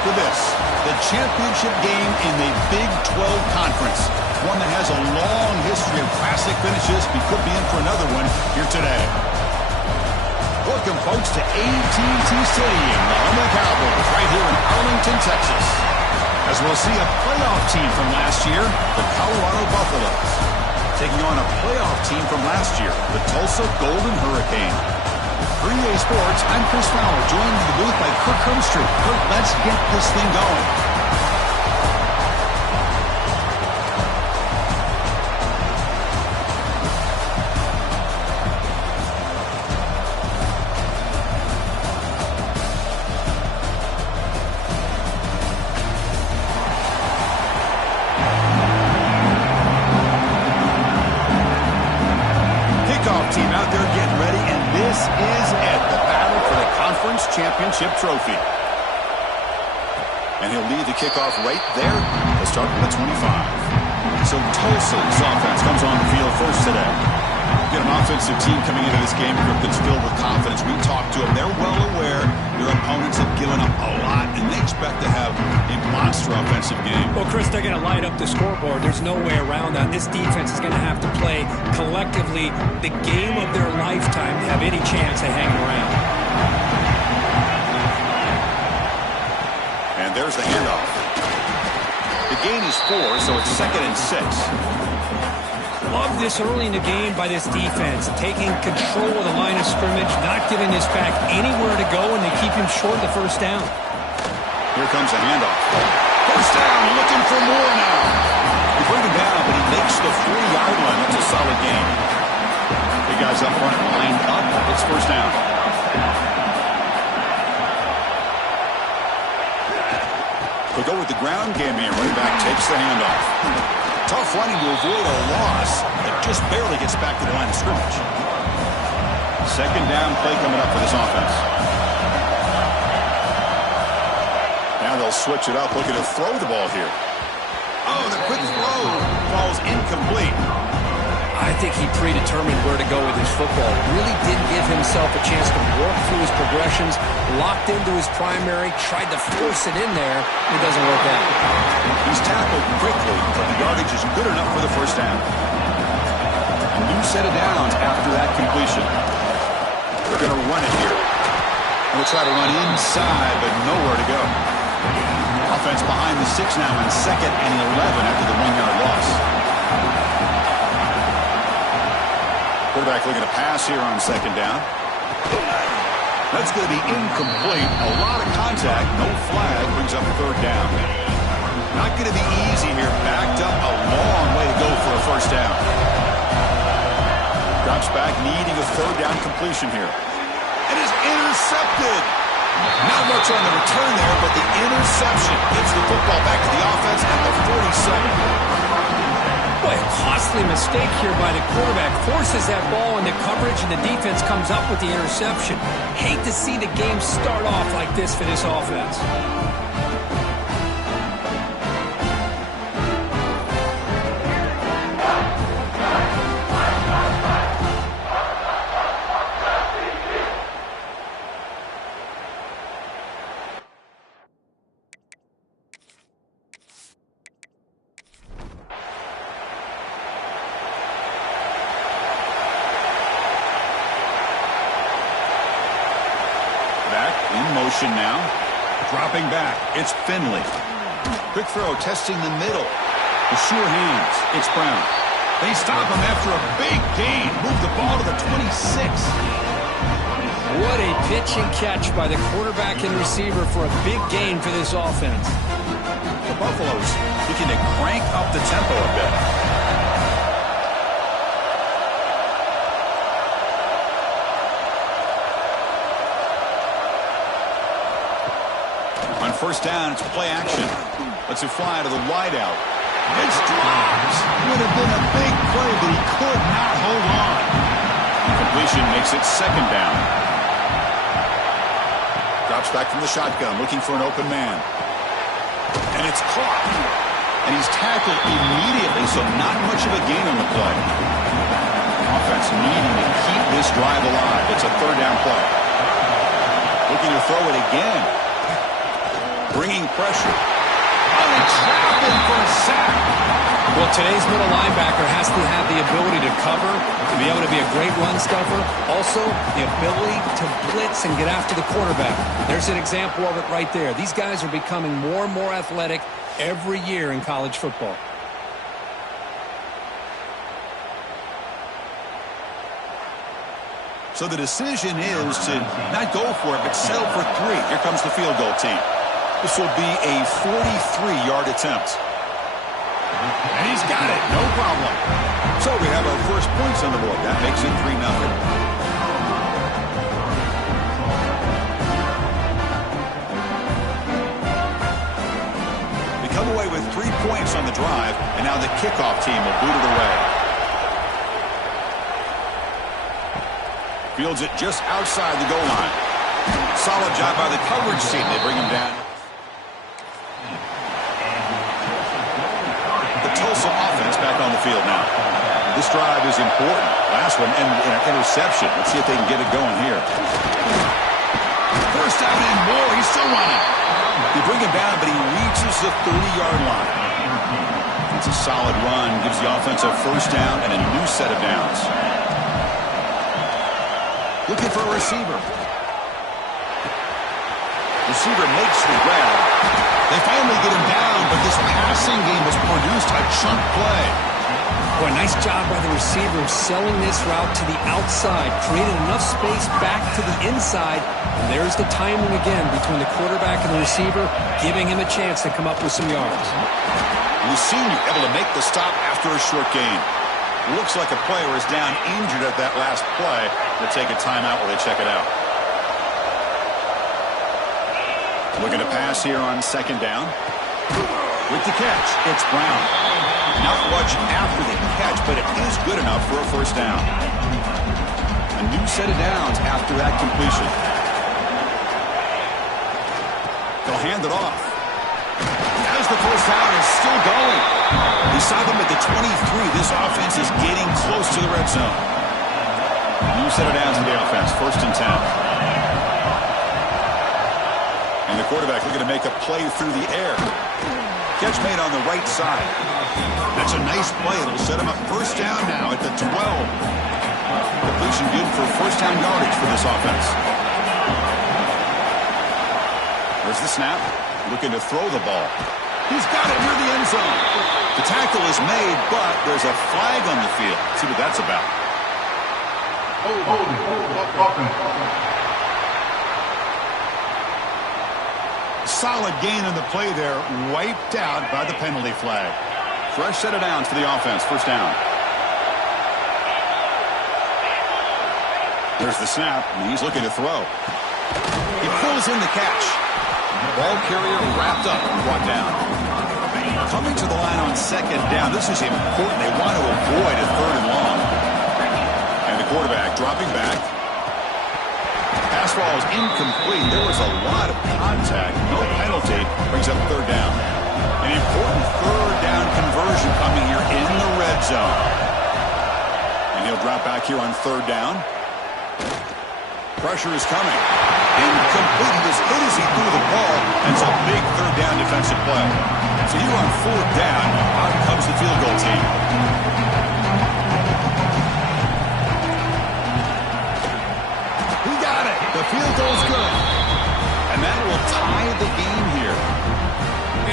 after this, the championship game in the Big 12 Conference. One that has a long history of classic finishes. We could be in for another one here today. Welcome, folks, to AT&T Stadium, the home of the Cowboys, right here in Arlington, Texas. As we'll see a playoff team from last year, the Colorado Buffaloes, taking on a playoff team from last year, the Tulsa Golden Hurricanes. For EA Sports, I'm Chris Fowler, joined in the booth by Kirk Herbstreit. Kirk, let's get this thing going. Team out there getting ready, and this is it, the battle for the conference championship trophy. And he'll lead the kickoff right there. They'll start with the 25. So Tulsa's offense comes on the field first today. Get an offensive team coming into this game that's filled with confidence. We talked to them. They're well aware their opponents have given up a lot, and they expect to have a monster offensive game. Well, Chris, they're going to light up the scoreboard. There's no way around that. This defense is going to have to play collectively the game of their lifetime to have any chance at hanging around. And there's the handoff. The gain is 4, so it's 2nd and 6. Love this early in the game by this defense, taking control of the line of scrimmage, not giving this back anywhere to go, and they keep him short of the first down. Here comes a handoff. First down, looking for more now. They bring him down, but he makes the 40-yard line. That's a solid gain. The guys up front lined up. It's first down. They'll go with the ground game here. Running back takes the handoff. Tough running to avoid a loss that just barely gets back to the line of scrimmage. Second down play coming up for this offense. Now they'll switch it up, looking to throw the ball here. Oh, the quick throw falls incomplete. I think he predetermined where to go with his football. Really didn't give himself a chance to work through his progressions, locked into his primary, tried to force it in there. It doesn't work out. He's tackled quickly, but the yardage is good enough for the first down. A new set of downs after that completion. They're going to run it here. They'll try to run inside, but nowhere to go. Offense behind the 6 now in 2nd and 11 after the 1-yard loss. Quarterback looking to pass here on 2nd down. That's going to be incomplete. A lot of contact. No flag. Brings up 3rd down. Not going to be easy here. Backed up a long way to go for a first down. Drops back, needing a 3rd down completion here. And is intercepted. Not much on the return there, but the interception gets the football back to the offense at the 47. Boy, a costly mistake here by the quarterback. Forces that ball into coverage, and the defense comes up with the interception. Hate to see the game start off like this for this offense. In motion now. Dropping back. It's Finley. Quick throw, testing the middle. The sure hands. It's Brown. They stop him after a big gain. Move the ball to the 26. What a pitch and catch by the quarterback and receiver for a big gain for this offense. The Buffaloes looking to crank up the tempo a bit. On first down, it's play action. Lets it fly to the wideout. It's dropped. Would have been a big play, but he could not hold on. Incompletion makes it 2nd down. Drops back from the shotgun, looking for an open man. And it's caught. And he's tackled immediately, so not much of a gain on the play. Offense needing to keep this drive alive. It's a 3rd down play. Looking to throw it again. bringing pressure. Oh, they trapped him for a sack. Well, today's middle linebacker has to have the ability to cover, to be able to be a great run stuffer. Also, the ability to blitz and get after the quarterback. There's an example of it right there. These guys are becoming more and more athletic every year in college football. So the decision is to not go for it, but settle for 3. Here comes the field goal team. This will be a 43-yard attempt. And he's got it, no problem. So we have our first points on the board. That makes it 3-0. We come away with 3 points on the drive, and now the kickoff team will boot it away. Fields it just outside the goal line. Solid job by the coverage team. They bring him down. The Tulsa offense back on the field now. This drive is important. Last one ended in an interception. Let's see if they can get it going here. First down and more. He's still running. They bring him down, but he reaches the 30-yard line. It's a solid run. Gives the offense a first down and a new set of downs. Looking for a receiver. Receiver makes the grab. They finally get him down, but this passing game has produced a chunk play. Boy, nice job by the receiver selling this route to the outside. Created enough space back to the inside. And there's the timing again between the quarterback and the receiver, giving him a chance to come up with some yards. We've seen you able to make the stop after a short gain. Looks like a player is down injured at that last play. They'll take a timeout while they check it out. Looking to pass here on second down. With the catch, it's Brown. Not much after the catch, but it is good enough for a first down. A new set of downs after that completion. They'll hand it off. As the first down is still going. We saw them at the 23. This offense is getting close to the red zone. New set of downs for the offense. First and 10. And the quarterback looking to make a play through the air. Catch made on the right side. That's a nice play. It'll set him up first down now at the 12. Completion good for first down yardage for this offense. There's the snap. Looking to throw the ball. He's got it near the end zone. The tackle is made, but there's a flag on the field. Let's see what that's about. Solid gain on the play there. Wiped out by the penalty flag. Fresh set of downs for the offense. First down. There's the snap, and he's looking to throw. He pulls in the catch. Ball carrier wrapped up and brought down. Coming to the line on second down. This is important. They want to avoid a third and long. And the quarterback dropping back. Pass ball is incomplete. There was a lot of contact. No penalty. Brings up third down. An important third down conversion coming here in the red zone. And he'll drop back here on third down. Pressure is coming. Incomplete. He was hit as he threw the ball. And it's a big third down defensive play. So here on fourth down, out comes the field goal team. He got it. The field goal's good. And that will tie the game here.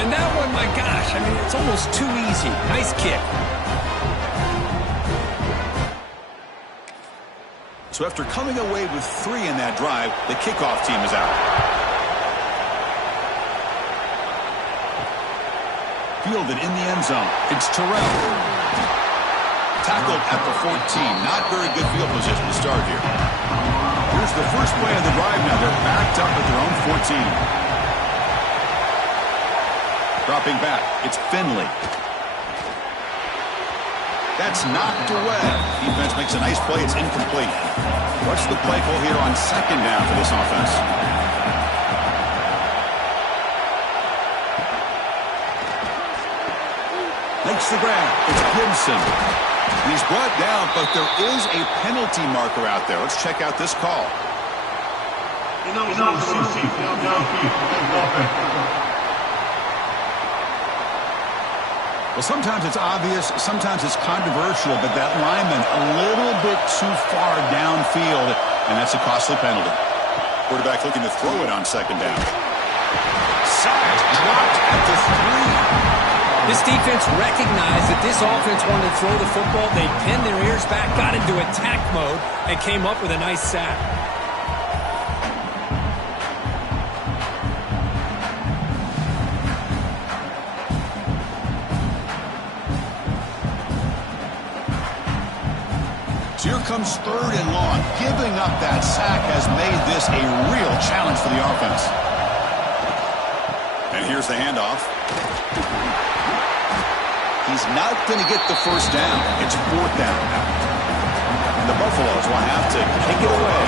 And that one, my gosh, I mean, it's almost too easy. Nice kick. So after coming away with 3 in that drive, the kickoff team is out. Fielded in the end zone. It's Terrell. Tackled at the 14. Not very good field position to start here. Here's the first play of the drive now. They're backed up at their own 14. Dropping back. It's Finley. That's knocked away. Defense makes a nice play. It's incomplete. What's the play call here on second down for this offense? Makes the grab. It's Gibson. He's brought down, but there is a penalty marker out there. Let's check out this call. Well, sometimes it's obvious, sometimes it's controversial, but that lineman a little bit too far downfield, and that's a costly penalty. Quarterback looking to throw it on second down. Sacked, dropped at the 3. This defense recognized that this offense wanted to throw the football. They pinned their ears back, got into attack mode, and came up with a nice sack. So here comes 3rd and long. Giving up that sack has made this a real challenge for the offense. And here's the handoff. He's not going to get the first down. It's 4th down now. And the Buffaloes will have to kick it away.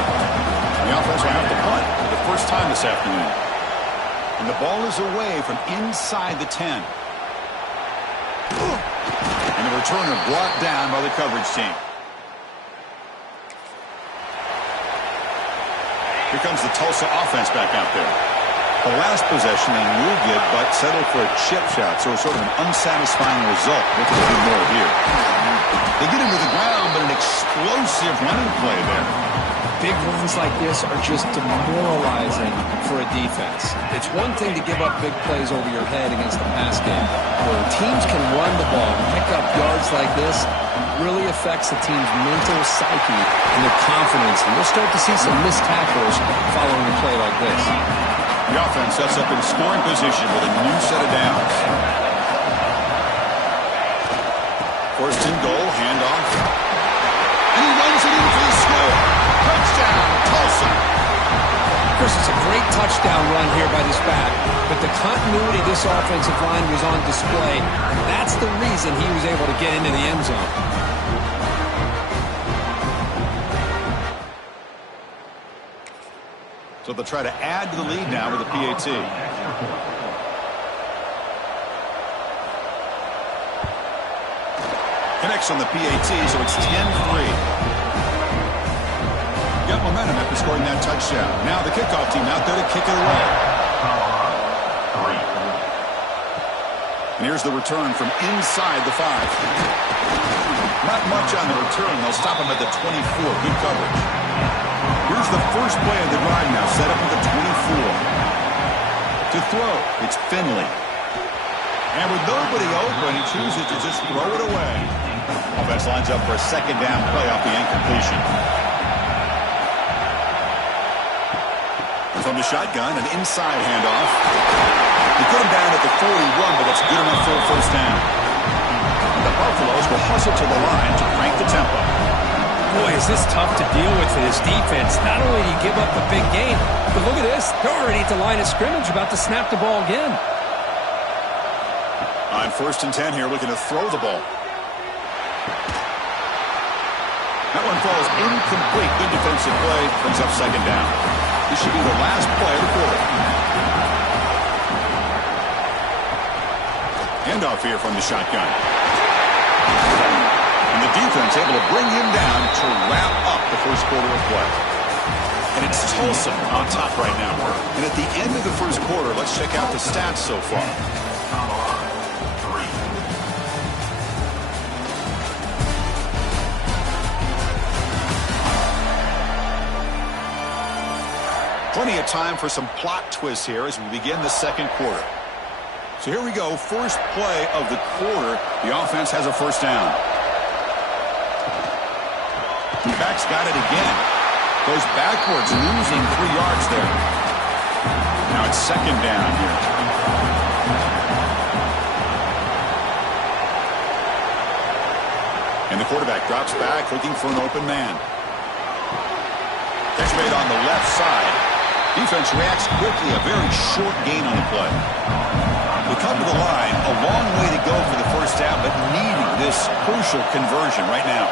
The offense will have to punt for the first time this afternoon. And the ball is away from inside the 10. And the returner brought down by the coverage team. Here comes the Tulsa offense back out there. The last possession, they moved it, but settled for a chip shot, so it's sort of an unsatisfying result. Looking to do more here. They get him to the ground, but an explosive running play there. Big runs like this are just demoralizing for a defense. It's one thing to give up big plays over your head against the pass game. Where teams can run the ball and pick up yards like this, really affects the team's mental psyche and their confidence. And we'll start to see some missed tackles following a play like this. The offense sets up in scoring position with a new set of downs. 1st and goal, handoff. And he runs it in for the score. Touchdown, Tulsa. Of course, it's a great touchdown run here by this back, but the continuity of this offensive line was on display. That's the reason he was able to get into the end zone. So they'll try to add to the lead now with a PAT. Connects on the PAT, so it's 10-3. Got momentum after scoring that touchdown. Now the kickoff team out there to kick it away. And here's the return from inside the 5. Not much on the return. They'll stop him at the 24. Good coverage. Here's the first play of the drive now, set up at the 24. To throw, it's Finley. And with nobody open, he chooses to just throw it away. Offense lines up for a second down play off the incompletion. From the shotgun, an inside handoff. He put him down at the 41, but that's good enough for a first down. And the Buffaloes will hustle to the line to crank the tempo. Boy, is this tough to deal with for this defense. Not only do you give up a big gain, but look at this. They're already at the line of scrimmage, about to snap the ball again. On 1st and 10 here, looking to throw the ball. That one falls incomplete. Good defensive play. Brings up second down. This should be the last play of the quarter. Handoff here from the shotgun. And the defense able to bring him down to wrap up the first quarter of play. And it's Tulsa on top right now. And at the end of the first quarter, let's check out the stats so far. Plenty of time for some plot twists here as we begin the second quarter. So here we go. First play of the quarter. The offense has a first down. Back's got it again. Goes backwards, losing 3 yards there. Now it's second down here. And the quarterback drops back, looking for an open man. Catch made on the left side. Defense reacts quickly. A very short gain on the play. We come to the line. A long way to go for the first down, but needing this crucial conversion right now.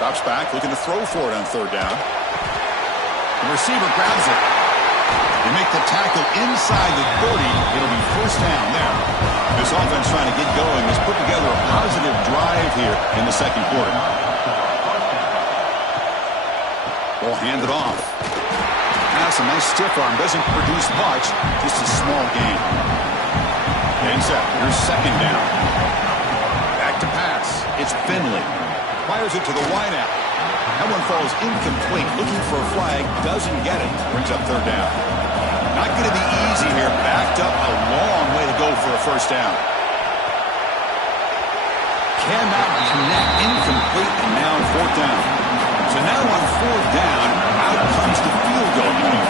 Drops back, looking to throw for it on third down. The receiver grabs it. They make the tackle inside the 30. It'll be first down there. This offense trying to get going has put together a positive drive here in the second quarter. Ball handed off. That's a nice stiff arm. Doesn't produce much. Just a small gain. And set. Here's second down. It's Finley. Fires it to the wideout. That one falls incomplete. Looking for a flag. Doesn't get it. Brings up third down. Not going to be easy here. Backed up a long way to go for a first down. Cannot connect. Incomplete. And now fourth down. So now on fourth down, out comes the field goal unit.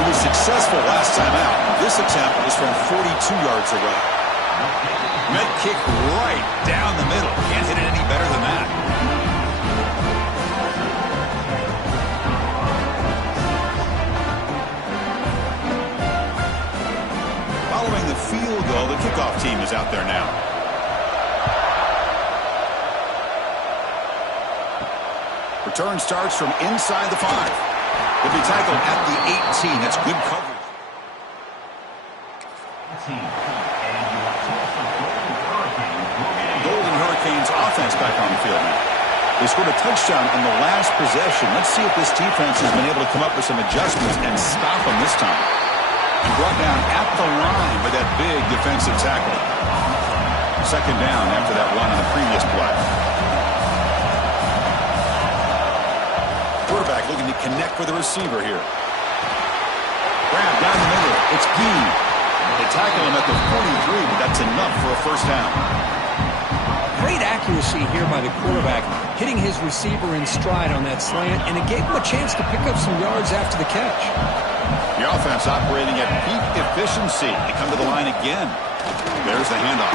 He was successful last time out. This attempt was from 42 yards away. Met kick right down the middle. Can't hit it any better than that. Following the field goal, the kickoff team is out there now. Return starts from inside the 5. He'll be tackled at the 18. That's good coverage. Golden Hurricanes offense back on the field now. They scored a touchdown on the last possession. Let's see if this defense has been able to come up with some adjustments and stop them this time. And brought down at the line with that big defensive tackle. Second down after that run on the previous play. Quarterback looking to connect with the receiver here. Grab down the middle. It's Gee. They tackle him at the 43, but that's enough for a first down. Great accuracy here by the quarterback, hitting his receiver in stride on that slant, and it gave him a chance to pick up some yards after the catch. The offense operating at peak efficiency. They come to the line again. There's the handoff.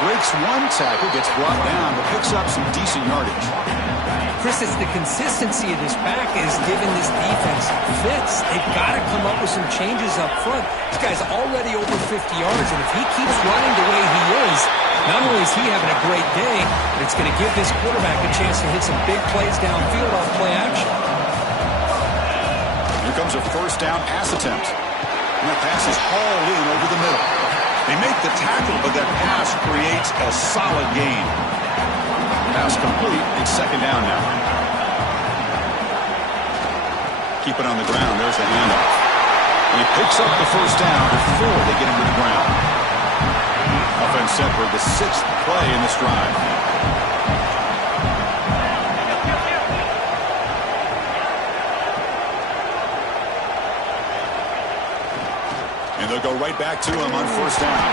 Breaks one tackle, gets brought down, but picks up some decent yardage. Chris, it's the consistency of this back is giving this defense fits. They've got to come up with some changes up front. This guy's already over 50 yards, and if he keeps running the way he is, not only is he having a great day, but it's going to give this quarterback a chance to hit some big plays downfield off play action. Here comes a first down pass attempt. And that pass is hauled in over the middle. They make the tackle, but that pass creates a solid gain. Pass complete. It's second down now. Keep it on the ground. There's the handoff. And he picks up the first down before they get him to the ground. Offense set for the 6th play in this drive. And they'll go right back to him on first down.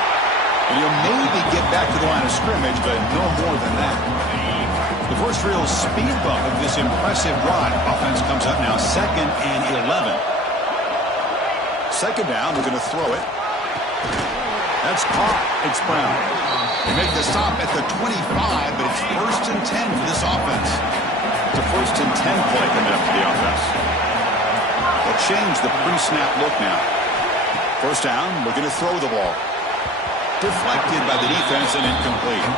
And he'll maybe get back to the line of scrimmage, but no more than that. The first real speed bump of this impressive drive. Offense comes up now 2nd and 11. Second down, they're going to throw it. That's caught. It's Brown. They make the stop at the 25, but it's 1st and 10 for this offense. It's a 1st and 10 play coming up for the offense. They'll change the pre-snap look now. First down, we're going to throw the ball. Deflected by the defense and incomplete.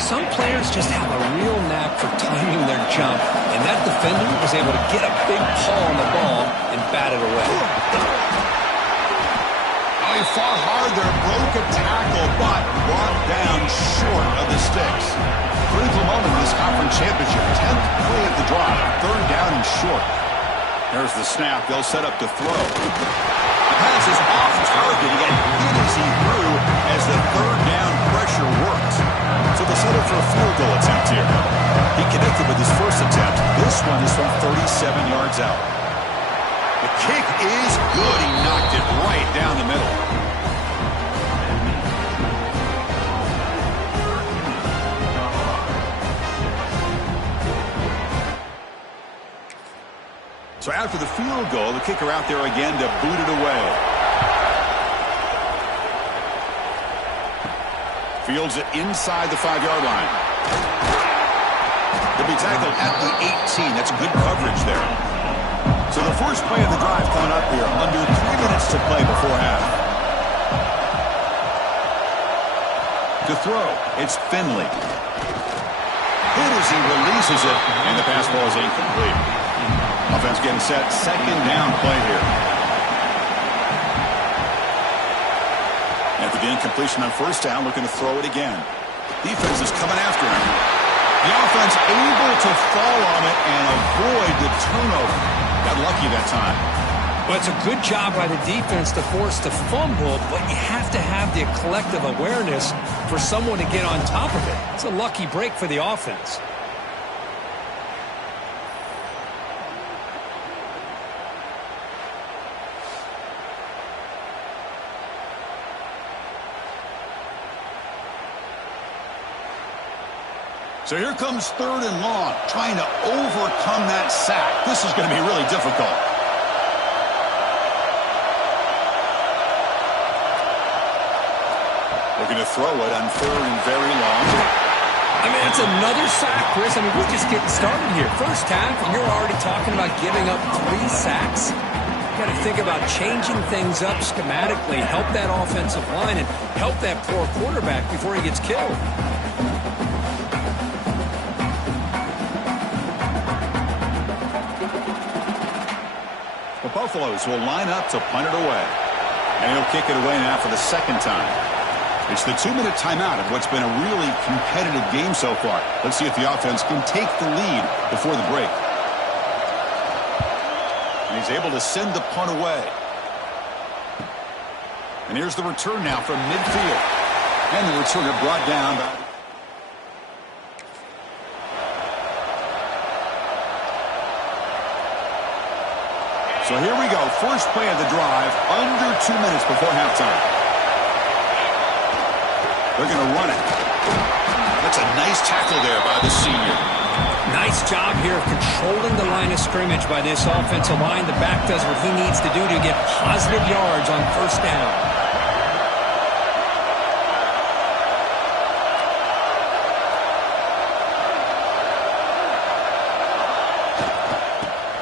Some players just have a real knack for timing their jump, and that defender was able to get a big paw on the ball and bat it away. Oh, he fought hard there, broke a tackle, but brought down short of the sticks. Critical moment in this conference championship. 10th play of the drive. 3rd down and short. There's the snap. They'll set up to throw. The pass is off target. He got hit as he threw as the 3rd down pressure worked. So they'll settle for a field goal attempt here. He connected with his first attempt. This one is from 37 yards out. The kick is good. He knocked it right down the middle. So after the field goal, the kicker out there again to boot it away. Fields it inside the 5-yard line. He'll be tackled at the 18. That's good coverage there. So the first play of the drive coming up here. Under 3 minutes to play before half. To throw, it's Finley. Hit as he releases it, and the pass ball is incomplete. Offense getting set. 2nd down play here. After the incompletion on first down, looking to throw it again. Defense is coming after him. The offense able to fall on it and avoid the turnover. Got lucky that time. Well, it's a good job by the defense to force the fumble, but you have to have the collective awareness for someone to get on top of it. It's a lucky break for the offense. So here comes 3rd and long, trying to overcome that sack. This is going to be really difficult. Looking to throw it on 3rd and very long. I mean, it's another sack, Chris. I mean, we're just getting started here. First half, and you're already talking about giving up 3 sacks. You got to think about changing things up schematically, help that offensive line, and help that poor quarterback before he gets killed. The Buffaloes will line up to punt it away. And he'll kick it away now for the 2nd time. It's the 2-minute timeout of what's been a really competitive game so far. Let's see if the offense can take the lead before the break. And he's able to send the punt away. And here's the return now from midfield. And the returner brought down by... So here we go. First play of the drive, under 2 minutes before halftime. They're going to run it. That's a nice tackle there by the senior. Nice job here of controlling the line of scrimmage by this offensive line. The back does what he needs to do to get positive yards on first down.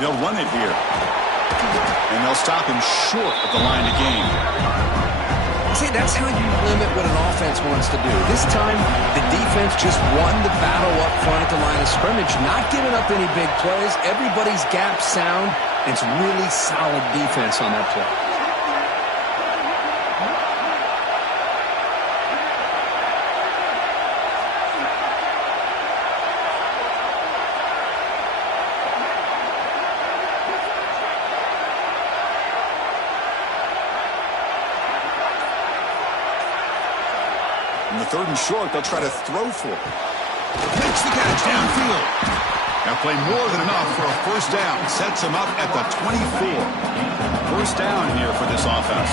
They'll run it here. And they'll stop him short of the line to gain. See, that's how you limit what an offense wants to do. This time, the defense just won the battle up front at the line of scrimmage, not giving up any big plays. Everybody's gap sound. It's really solid defense on that play. In the 3rd and short, they'll try to throw for it. Makes the catch downfield. Now play more than enough for a first down. Sets him up at the 24. First down here for this offense.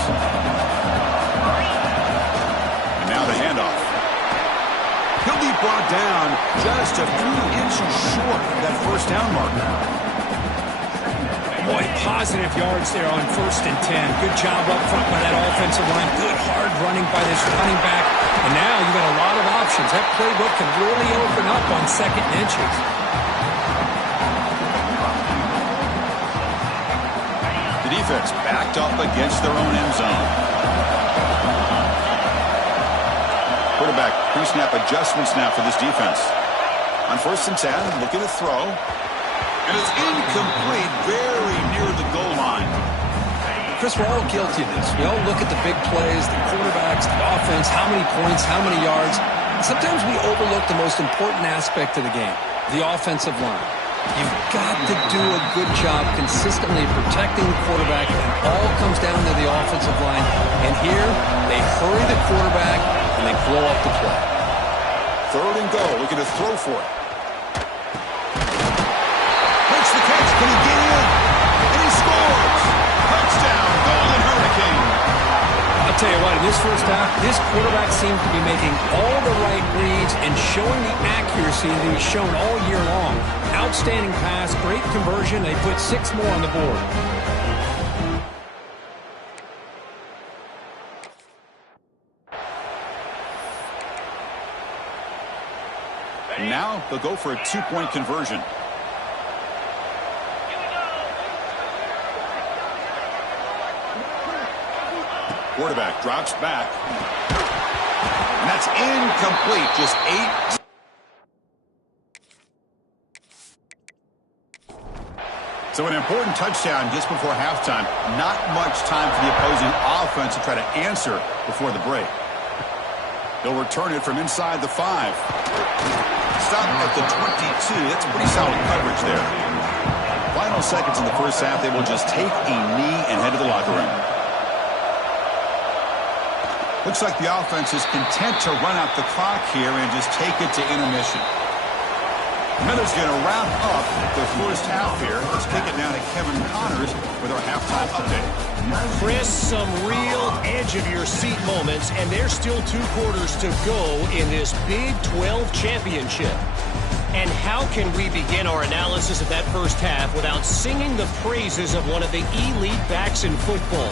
And now the handoff. He'll be brought down just a few inches short of that first down marker. Boy, positive yards there on 1st and 10. Good job up front by that offensive line. Good hard running by this running back. And now you've got a lot of options. That playbook can really open up on 2nd and inches. The defense backed up against their own end zone. Quarterback pre-snap adjustments now for this defense. On 1st and 10, looking to throw. And it's incomplete, very near the goal line. Chris, we're all guilty of this. We all look at the big plays, the quarterbacks, the offense, how many points, how many yards. Sometimes we overlook the most important aspect of the game, the offensive line. You've got to do a good job consistently protecting the quarterback, and it all comes down to the offensive line. And here, they hurry the quarterback, and they blow up the play. 3rd and goal, looking to throw for it. Makes the catch, can he get in? And he scores! Touchdown, Golden Hurricane! I'll tell you what, in this first half, this quarterback seems to be making all the right reads and showing the accuracy that he's shown all year long. Outstanding pass, great conversion. They put 6 more on the board. And now they'll go for a 2-point conversion. Quarterback drops back. And that's incomplete. Just 8. So an important touchdown just before halftime. Not much time for the opposing offense to try to answer before the break. They'll return it from inside the 5. Stop at the 22. That's pretty solid coverage there. Final seconds in the first half, they will just take a knee and head to the locker room. Looks like the offense is content to run out the clock here and just take it to intermission. Miller's going to wrap up the first half here. Let's kick it now to Kevin Connors with our halftime update. Chris, some real edge-of-your-seat moments, and there's still 2 quarters to go in this Big 12 championship. And how can we begin our analysis of that first half without singing the praises of one of the elite backs in football?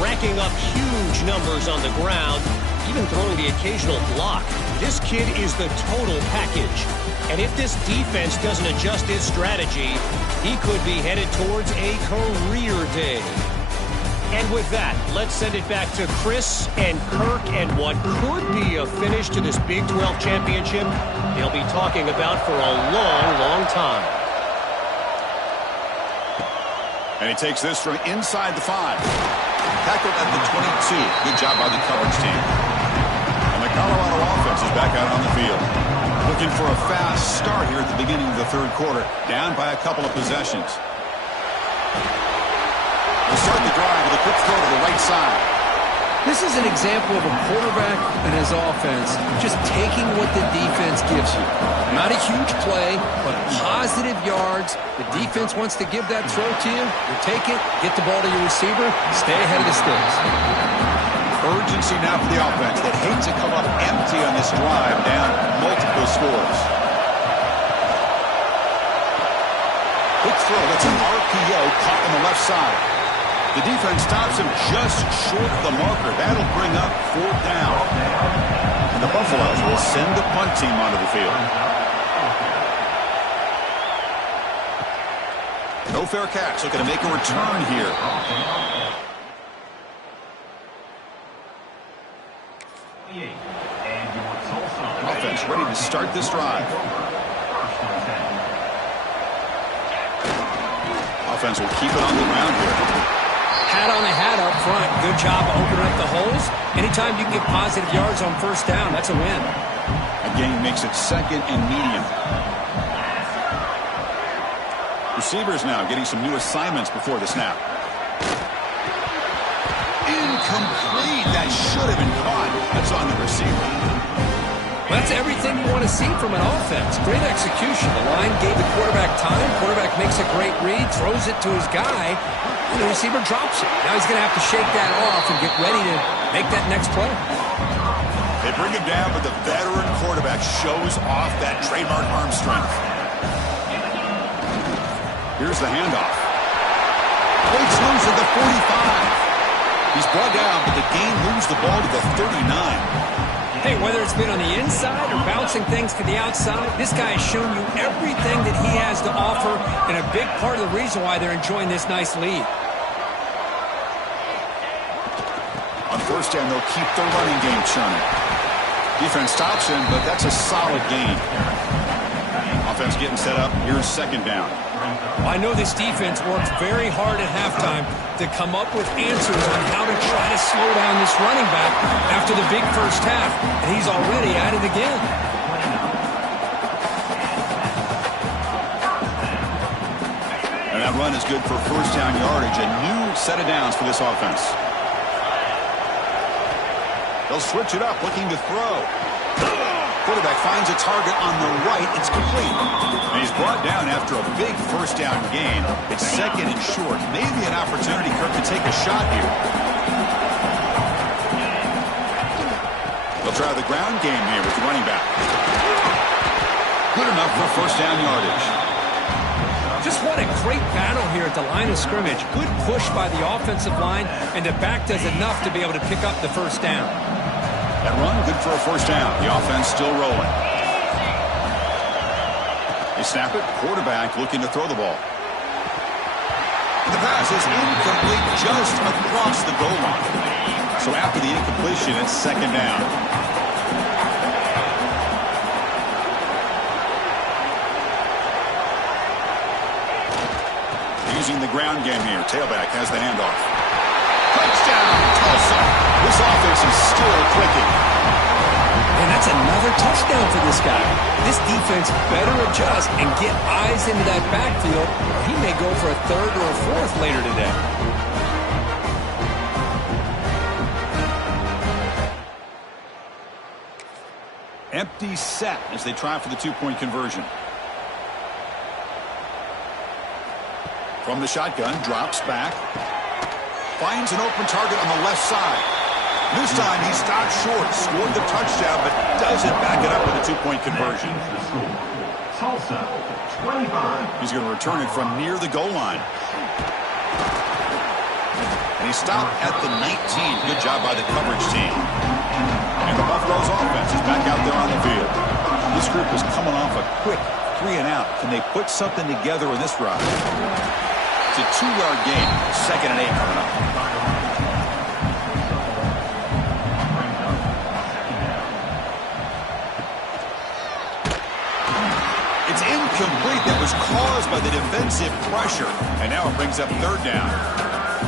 Racking up huge numbers on the ground, even throwing the occasional block. This kid is the total package. And if this defense doesn't adjust its strategy, he could be headed towards a career day. And with that, let's send it back to Chris and Kirk and what could be a finish to this Big 12 championship they'll be talking about for a long, long time. And he takes this from inside the 5. Tackled at the 22. Good job by the coverage team. And the Colorado offense is back out on the field. Looking for a fast start here at the beginning of the third quarter. Down by a couple of possessions. We'll start the drive with a quick throw to the right side. This is an example of a quarterback and his offense just taking what the defense gives you. Not a huge play, but positive yards. The defense wants to give that throw to you. You take it, get the ball to your receiver, stay ahead of the sticks. Urgency now for the offense that hates to come up empty on this drive, down multiple scores. Quick throw, that's an RPO caught on the left side. The defense stops him just short of the marker. That'll bring up 4th down. And the Buffaloes will send the punt team onto the field. No fair catch, looking to make a return here. Offense ready to start this drive. Offense will keep it on the ground here. Hat on the hat up front. Good job opening up the holes. Anytime you can get positive yards on first down, that's a win. A gain makes it 2nd and medium. Receivers now getting some new assignments before the snap. Incomplete. That should have been caught. That's on the receiver. Well, that's everything you want to see from an offense. Great execution. The line gave the quarterback time. Quarterback makes a great read, throws it to his guy, and the receiver drops it. Now he's going to have to shake that off and get ready to make that next play. They bring him down, but the veteran quarterback shows off that trademark arm strength. Here's the handoff. Breaks loose at the 45. He's brought down, but the game moves the ball to the 39. Hey, whether it's been on the inside or bouncing things to the outside, this guy has shown you everything that he has to offer, and a big part of the reason why they're enjoying this nice lead. On first down, they'll keep their running game churning. Defense stops him, but that's a solid gain. Offense getting set up. Here's 2nd down. I know this defense worked very hard at halftime to come up with answers on how to try to slow down this running back after the big first half, and he's already at it again. And that run is good for first down yardage. A new set of downs for this offense. They'll switch it up, looking to throw. Quarterback finds a target on the right. It's complete. And he's brought down after a big first down gain. It's 2nd and short. Maybe an opportunity, Kirk, to take a shot here. They'll try the ground game here with the running back. Good enough for first down yardage. Just what a great battle here at the line of scrimmage. Good push by the offensive line, and the back does enough to be able to pick up the first down. That run, good for a first down. The offense still rolling. They snap it. Quarterback looking to throw the ball. And the pass is incomplete just across the goal line. So after the incompletion, it's 2nd down. Using the ground game here. Tailback has the handoff. Touchdown, Tulsa. This offense is still clicking. And that's another touchdown for this guy. This defense better adjust and get eyes into that backfield, or he may go for a third or a fourth later today. Empty set as they try for the two-point conversion. From the shotgun, drops back. Finds an open target on the left side. This time he stopped short, scored the touchdown, but doesn't back it up with a two-point conversion. Tulsa, 25. He's going to return it from near the goal line. And he stopped at the 19. Good job by the coverage team. And the Buffalo's offense is back out there on the field. This group is coming off a quick 3-and-out. Can they put something together in this drive? It's a 2-yard gain. 2nd and 8 coming up. It's incomplete. That was caused by the defensive pressure. And now it brings up 3rd down.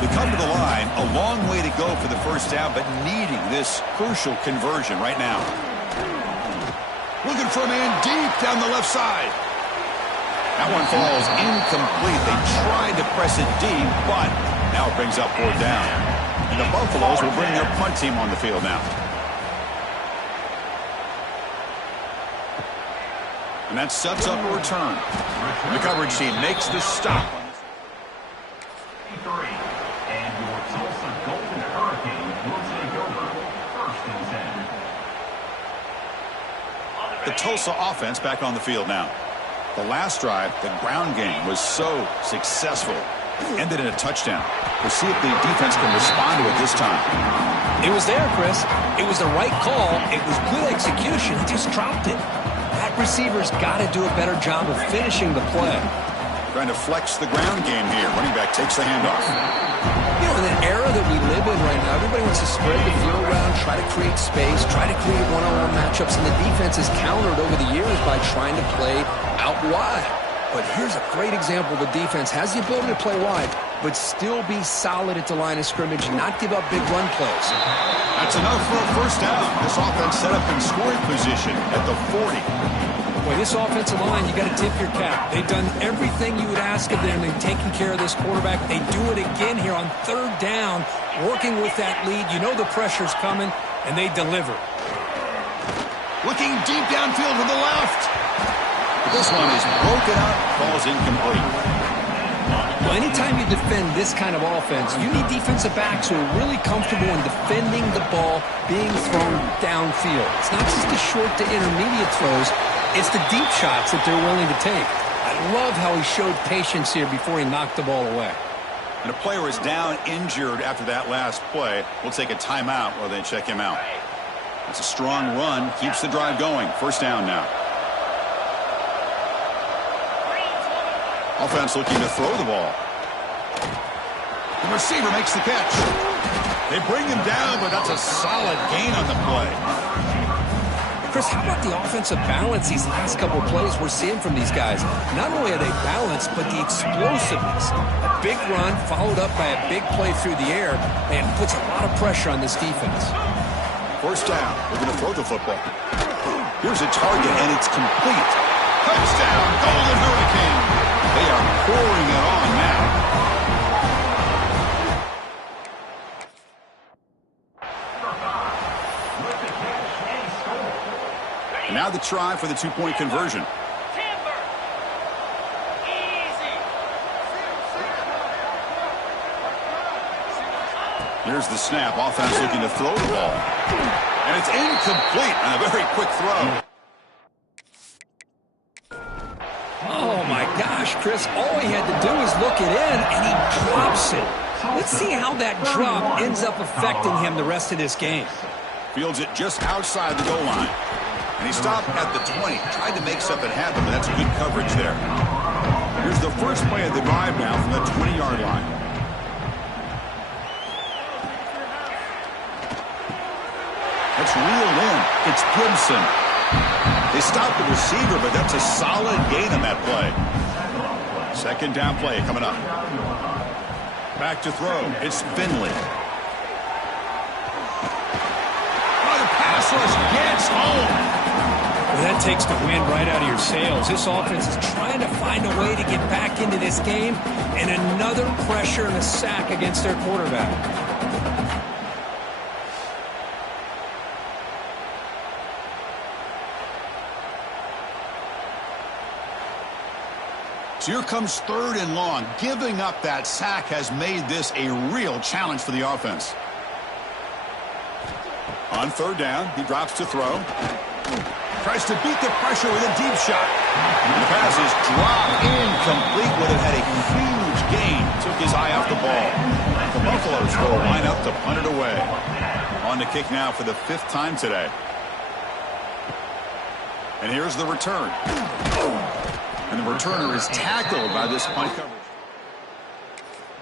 They come to the line, a long way to go for the first down, but needing this crucial conversion right now. Looking for a man deep down the left side. That one falls incomplete. They tried to press it deep, but now it brings up 4th down. And the Buffaloes will bring their punt team on the field now. And that sets up a return. And the coverage team makes the stop. And your Tulsa Golden Hurricanes will take over 1st and 10. The Tulsa offense back on the field now. The last drive, the ground game was so successful. Ended in a touchdown. We'll see if the defense can respond to it this time. It was there, Chris. It was the right call. It was good execution. He just dropped it. That receiver's got to do a better job of finishing the play. Trying to flex the ground game here. Running back takes the handoff. You know, in the era that we live in right now, everybody wants to spread the field around, try to create space, try to create one-on-one matchups, and the defense has countered over the years by trying to play out wide. But here's a great example. The defense has the ability to play wide, but still be solid at the line of scrimmage, not give up big run plays. That's enough for a first down. This offense set up in scoring position at the 40. Boy, this offensive line, you got to tip your cap. They've done everything you would ask of them. They've taken care of this quarterback. They do it again here on 3rd down, working with that lead. You know the pressure's coming, and they deliver. Looking deep downfield to the left. This one is broken up, falls incomplete. Well, anytime you defend this kind of offense, you need defensive backs who are really comfortable in defending the ball being thrown downfield. It's not just the short to intermediate throws. It's the deep shots that they're willing to take. I love how he showed patience here before he knocked the ball away. And a player is down injured after that last play. We'll take a timeout while they check him out. That's a strong run. Keeps the drive going. First down now. Offense looking to throw the ball. The receiver makes the catch. They bring him down, but that's a solid gain on the play. Chris, how about the offensive balance these last couple of plays we're seeing from these guys? Not only are they balanced, but the explosiveness. A big run followed up by a big play through the air, and puts a lot of pressure on this defense. First down. We're going to throw the football. Here's a target, and it's complete. Touchdown, Golden Hurricane. They are pouring it on now. And now the try for the two-point conversion. Here's the snap. Offense looking to throw the ball. And it's incomplete on a very quick throw. Oh, my gosh, Chris. All he had to do is look it in, and he drops it. Let's see how that drop ends up affecting him the rest of this game. Fields it just outside the goal line. And he stopped at the 20. Tried to make something happen, but that's good coverage there. Here's the first play of the drive now from the 20-yard line. That's reeled in. It's Gibson. They stopped the receiver, but that's a solid gain on that play. Second down play coming up. Back to throw. It's Finley. Oh, the pass pass rush gets home. Well, that takes the wind right out of your sails. This offense is trying to find a way to get back into this game, and another pressure and a sack against their quarterback. So here comes 3rd and long. Giving up that sack has made this a real challenge for the offense. On 3rd down, he drops to throw. Tries to beat the pressure with a deep shot. The pass is dropped incomplete. Would have had a huge gain. Took his eye off the ball. The Buffaloes will line up to punt it away. On the kick now for the 5th time today. And here's the return. And the returner is tackled by this punt coverage.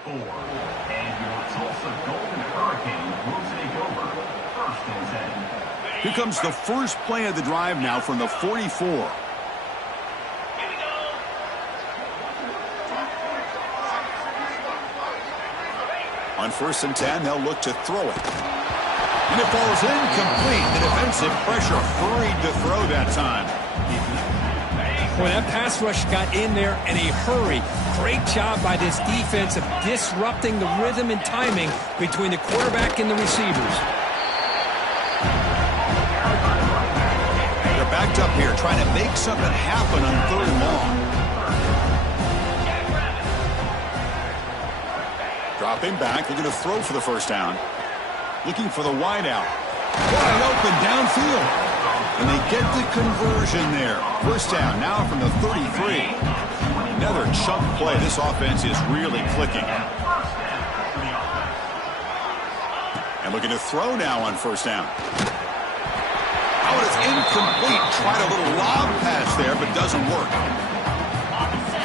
4. And your Tulsa Golden Hurricanes will take over 1st and 10. Here comes the first play of the drive now from the 44. On 1st and 10, they'll look to throw it. And it falls incomplete. The defensive pressure hurried to throw that time. Boy, that pass rush got in there in a hurry. Great job by this defense of disrupting the rhythm and timing between the quarterback and the receivers. They're backed up here trying to make something happen on 3rd and long. Dropping back, looking to throw for the 1st down. Looking for the wide out. Wide open downfield. And they get the conversion there. 1st down now from the 33. Another chunk play. This offense is really clicking. And looking to throw now on 1st down. Oh, it's incomplete. Tried a little lob pass there, but doesn't work.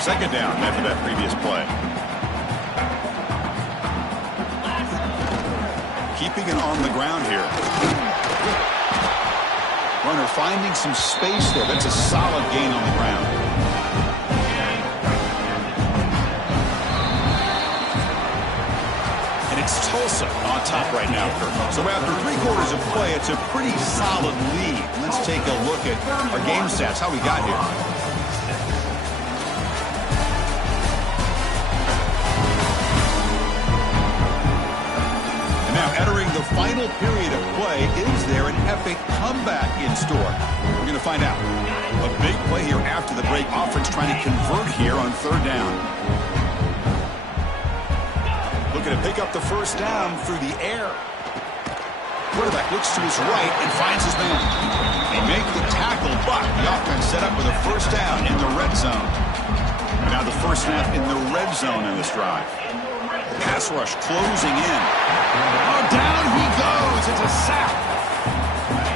2nd down after that previous play. Keeping it on the ground here. Runner finding some space there. That's a solid gain on the ground. And it's Tulsa on top right now, Kirk. So after 3 quarters of play, it's a pretty solid lead. Let's take a look at our game stats, how we got here. Entering the final period of play, is there an epic comeback in store? We're going to find out. A big play here after the break. Offense trying to convert here on 3rd down. Looking to pick up the 1st down through the air. Quarterback looks to his right and finds his man. They make the tackle, but the offense set up with a 1st down in the red zone. And now the 1st snap in the red zone in this drive. Pass rush closing in. Oh, down he goes. It's a sack.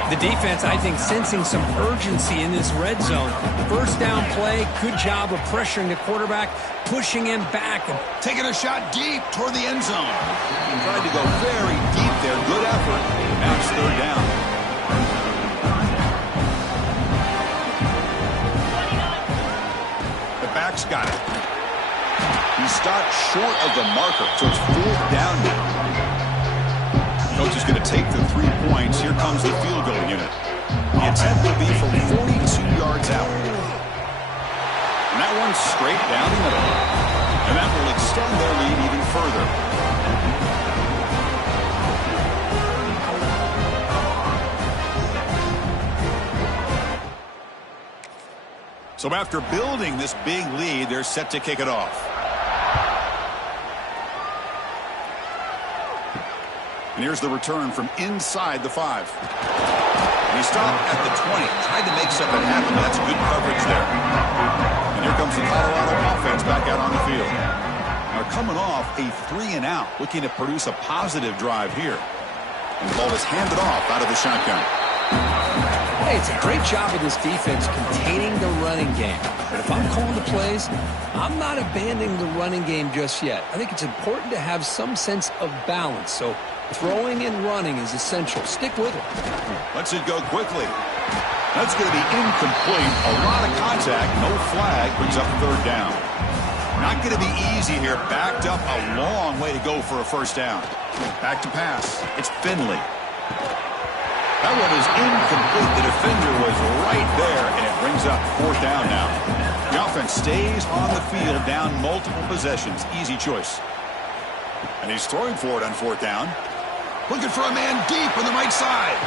The defense, I think, sensing some urgency in this red zone. 1st down play, good job of pressuring the quarterback, pushing him back. And taking a shot deep toward the end zone. Tried to go very deep there. Good effort. Now it's 3rd down. The back's got it. He stopped short of the marker, so it's 4th down now. Coach is going to take the 3 points. Here comes the field goal unit. The attempt will be from 42 yards out. And that one's straight down the middle. And that will extend their lead even further. So after building this big lead, they're set to kick it off. And here's the return from inside the 5. And he stopped at the 20. Tried to make something happen. That's good coverage there. And here comes the Colorado offense back out on the field. Now coming off a 3-and-out, looking to produce a positive drive here. And the ball is handed off out of the shotgun. Hey, it's a great job of this defense containing the running game. But if I'm calling the plays, I'm not abandoning the running game just yet. I think it's important to have some sense of balance. So throwing and running is essential. Stick with it. Lets it go quickly. That's going to be incomplete. A lot of contact. No flag. Brings up 3rd down. Not going to be easy here. Backed up a long way to go for a 1st down. Back to pass. It's Finley. That one is incomplete. The defender was right there, and it brings up 4th down now. The offense stays on the field, down multiple possessions. Easy choice. And he's throwing for it on 4th down. Looking for a man deep on the right side.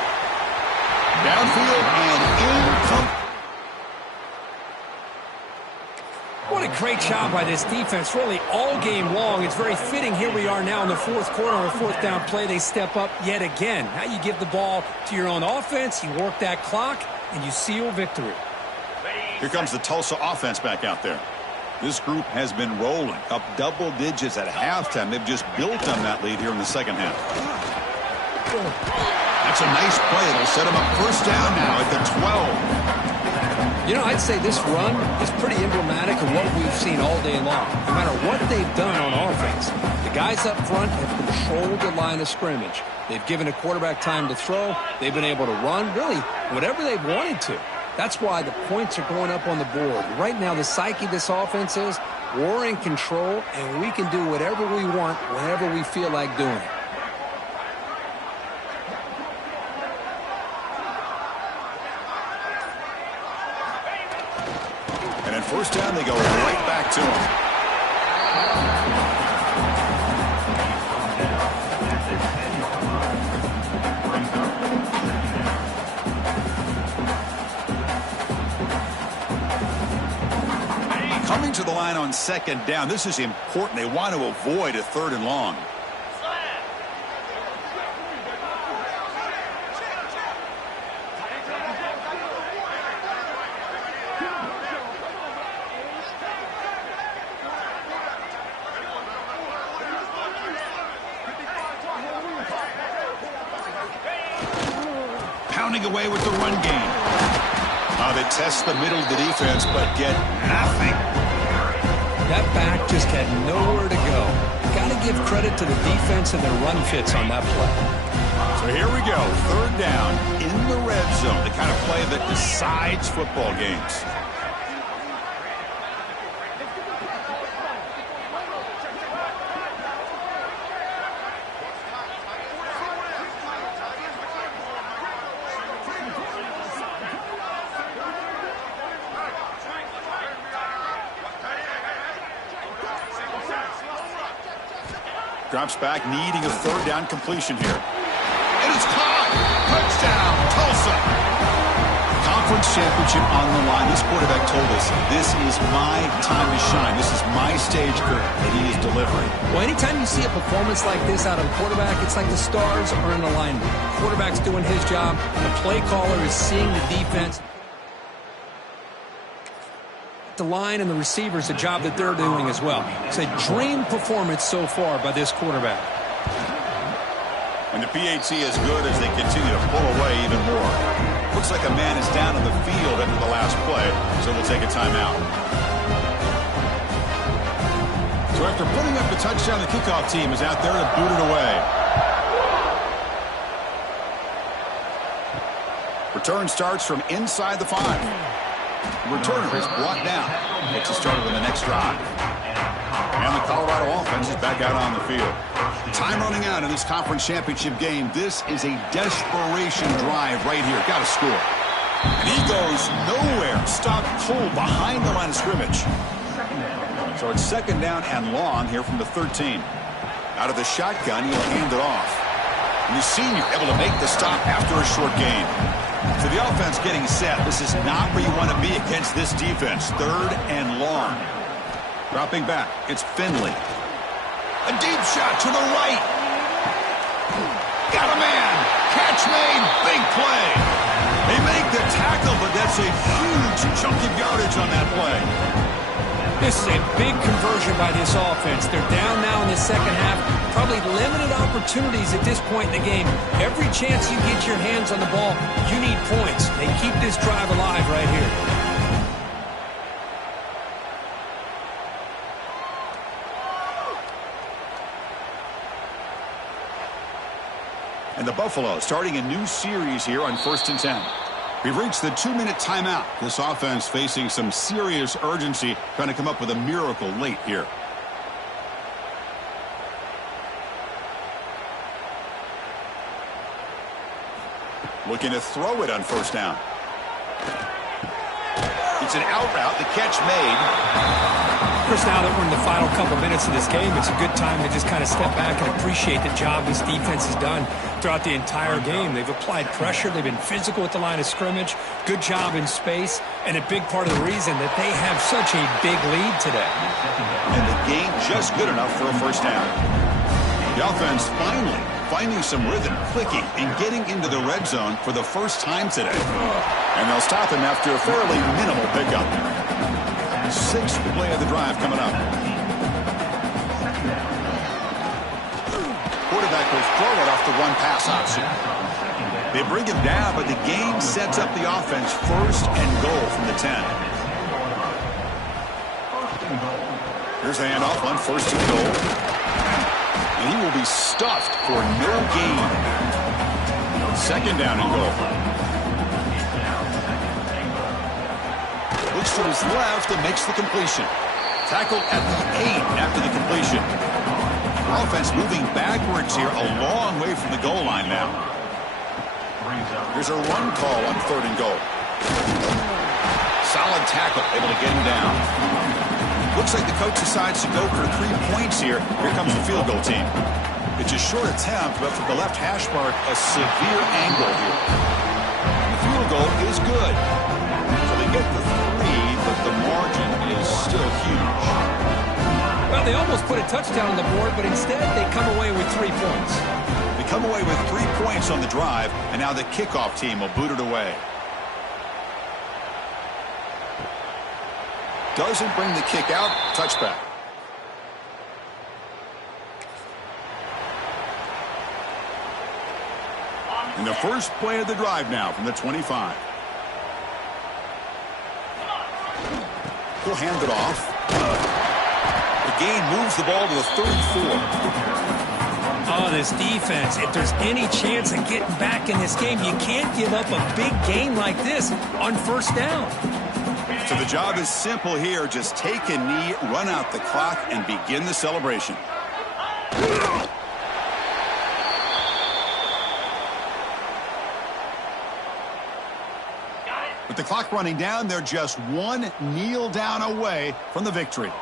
Downfield and incomplete. What a great job by this defense, really all game long. It's very fitting. Here we are now in the 4th quarter, on a 4th down play. They step up yet again. Now you give the ball to your own offense, you work that clock, and you seal victory. Here comes the Tulsa offense back out there. This group has been rolling up double digits at halftime. They've just built on that lead here in the second half. That's a nice play. It'll set them up 1st down now at the 12. You know, I'd say this run is pretty emblematic of what we've seen all day long. No matter what they've done on offense, the guys up front have controlled the line of scrimmage. They've given a quarterback time to throw. They've been able to run, really, whatever they've wanted to. That's why the points are going up on the board. Right now, the psyche of this offense is we're in control, and we can do whatever we want whenever we feel like doing it. And at 1st down, they go right back to him. Coming to the line on 2nd down. This is important. They want to avoid a 3rd and long. Pounding away with the run game. They test the middle of the defense, but get nothing. That back just had nowhere to go. Got to give credit to the defense and their run fits on that play. So here we go. 3rd down in the red zone. The kind of play that decides football games. Drops back, needing a 3rd down completion here. And it's caught! Touchdown, Tulsa! Conference championship on the line. This quarterback told us, this is my time to shine. This is my stage curve, and he is delivering. Well, anytime you see a performance like this out of a quarterback, it's like the stars are in alignment. Quarterback's doing his job. The play caller is seeing the defense. The line and the receivers, the job that they're doing as well. It's a dream performance so far by this quarterback. And the PAT is good as they continue to pull away even more. Looks like a man is down on the field after the last play, so we'll take a timeout. So after putting up the touchdown, the kickoff team is out there to boot it away. Return starts from inside the 5. The returner is brought down. Makes it started with the next drive. And the Colorado offense is back out on the field. Time running out in this conference championship game. This is a desperation drive right here. Got to score. And he goes nowhere. Stopped cold behind the line of scrimmage. So it's 2nd down and long here from the 13. Out of the shotgun, he'll hand it off. And the senior able to make the stop after a short gain. So the offense getting set. This is not where you want to be against this defense. 3rd and long. Dropping back. It's Finley. A deep shot to the right. Got a man. Catch made. Big play. They make the tackle, but that's a huge chunk of yardage on that play. This is a big conversion by this offense. They're down now in the second half. Probably limited opportunities at this point in the game. Every chance you get your hands on the ball, you need points. They keep this drive alive right here. And the Buffalo starting a new series here on 1st and 10. We've reached the 2-minute timeout. This offense facing some serious urgency, trying to come up with a miracle late here. Looking to throw it on first down. It's an out route. The catch made. Of course, now that we're in the final couple minutes of this game, it's a good time to just kind of step back and appreciate the job this defense has done throughout the entire game. They've applied pressure. They've been physical at the line of scrimmage. Good job in space. And a big part of the reason that they have such a big lead today. And the game just good enough for a first down. The offense finally finding some rhythm, clicking, and getting into the red zone for the first time today. And they'll stop him after a fairly minimal pickup. Sixth play of the drive coming up. Quarterback will throw it off the run pass option. They bring him down, but the game sets up the offense first and goal from the 10. Here's the handoff on first and goal. And he will be stuffed for no gain. Second down and goal. Looks to his left and makes the completion. Tackled at the 8 after the completion. Offense moving backwards here, a long way from the goal line now. Here's a run call on third and goal. Solid tackle, able to get him down. Looks like the coach decides to go for 3 points here. Here comes the field goal team. It's a short attempt, but from the left hash mark, a severe angle here. The field goal is good. So they get the 3, but the margin is still huge. Well, they almost put a touchdown on the board, but instead they come away with 3 points. They come away with 3 points on the drive, and now the kickoff team will boot it away. Doesn't bring the kick out. Touchback. And the first play of the drive now from the 25. He'll hand it off. The gain moves the ball to the 34. Oh, this defense, if there's any chance of getting back in this game, you can't give up a big gain like this on first down. So the job is simple here. Just take a knee, run out the clock, and begin the celebration. With the clock running down, they're just one kneel down away from the victory.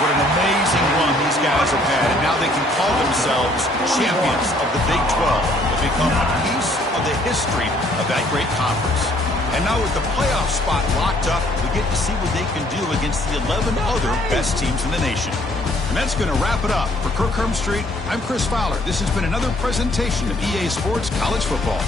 What an amazing run these guys have had, and now they can call themselves champions of the Big 12. They've become a piece of the history of that great conference. And now with the playoff spot locked up, we get to see what they can do against the 11 other best teams in the nation. And that's going to wrap it up. For Kirk Hermstreet, I'm Chris Fowler. This has been another presentation of EA Sports College Football.